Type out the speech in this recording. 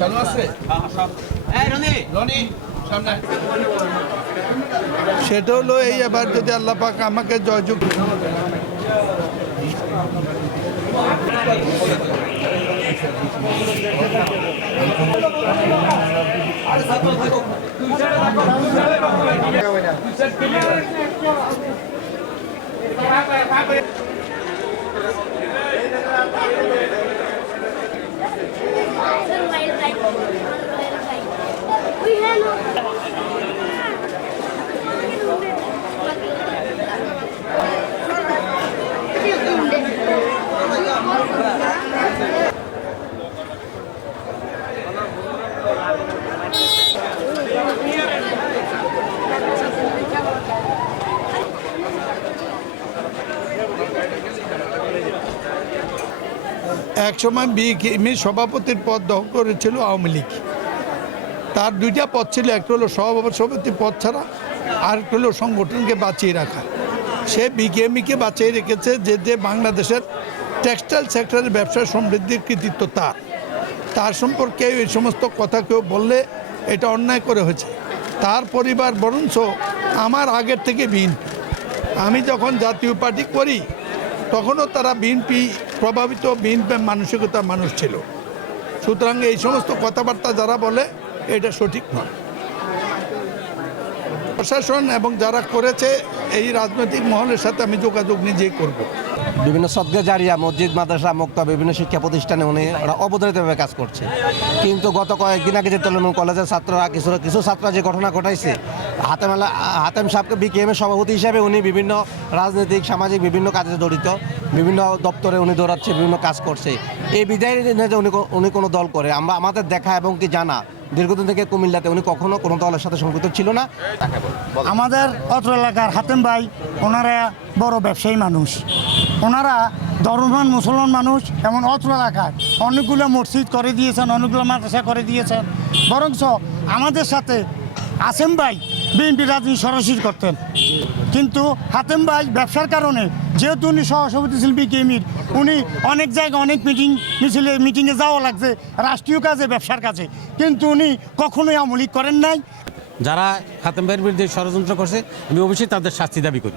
চালু আছে? রনি। সামনে। সেটা হলো এই এবার যদি আল্লাহ পাক আমাকে জয়যুগ একসময় বিএমই সভাপতির পদ দখল করেছিল আওয়ামী লীগ। তার দুইটা পদ ছিল, একটা হলো সভাপতি পদ ছাড়া আর একটা হলো সংগঠনকে বাঁচিয়ে রাখা। সে বিকেএমইকে বাঁচিয়ে রেখেছে যে যে বাংলাদেশের টেক্সটাইল সেক্টরের ব্যবসা সমৃদ্ধির কৃতিত্ব তার। তার সম্পর্কে এই সমস্ত কথা কেউ বললে এটা অন্যায় করে হয়েছে। তার পরিবার বরঞ্চ আমার আগের থেকে ভিন আমি যখন জাতীয় পার্টি করি তখনও তারা বিএনপি, প্রভাবিত বিএনপি মানসিকতার মানুষ ছিল। সুতরাং এই সমস্ত কথাবার্তা যারা বলে, এটা সঠিক নয়। প্রশাসন এবং যারা করেছে এই রাজনৈতিক মহলের সাথে আমি যোগাযোগ নিজেই করব। বিভিন্ন সদগে জারিয়া মসজিদ, মাদ্রাসা, মুক্ত বিভিন্ন শিক্ষা প্রতিষ্ঠানে উনি ওরা অবধারিতভাবে কাজ করছে। কিন্তু গত কয়েকদিন আগে যে তৃণমূল কলেজের ছাত্ররা কিছু কিছু ছাত্ররা যে ঘটনা ঘটাইছে, হাতেমালা হাতেম সাহেবকে বিকেএমের সভাপতি হিসাবে উনি বিভিন্ন রাজনৈতিক, সামাজিক বিভিন্ন কাজে জড়িত, বিভিন্ন দপ্তরে উনি দৌড়াচ্ছে, বিভিন্ন কাজ করছে। এই বিদায় যে উনি উনি কোনো দল করে। আমরা আমাদের দেখা এবং কি জানা, দীর্ঘদিন থেকে কুমিল্লাতে উনি কখনো কোনো দলের সাথে সম্পৃক্ত ছিল না। আমাদের অত্র এলাকার হাতেম ভাই, ওনারা বড় ব্যবসায়ী মানুষ। ওনারা ধর্মমান মুসলমান মানুষ, এমন অত্র এলাকায় অনেকগুলো মসজিদ করে দিয়েছেন, অনেকগুলো মাদ্রাসা করে দিয়েছেন। বরঞ্চ আমাদের সাথে আসেম ভাই বিএনপি রাজনীতি সরাসরি করতেন। কিন্তু হাতেম ভাই ব্যবসার কারণে, যেহেতু উনি সহসভাপতি ছিলেন বিকেএমির উনি অনেক জায়গায় অনেক মিটিং মিছিলে মিটিংয়ে যাওয়া লাগছে, রাষ্ট্রীয় কাজে, ব্যবসার কাজে। কিন্তু উনি কখনোই আমলিক করেন নাই। যারা হাতেম ভাইয়ের বিরুদ্ধে ষড়যন্ত্র করছে, আমি অবশ্যই তাদের শাস্তি দাবি করি।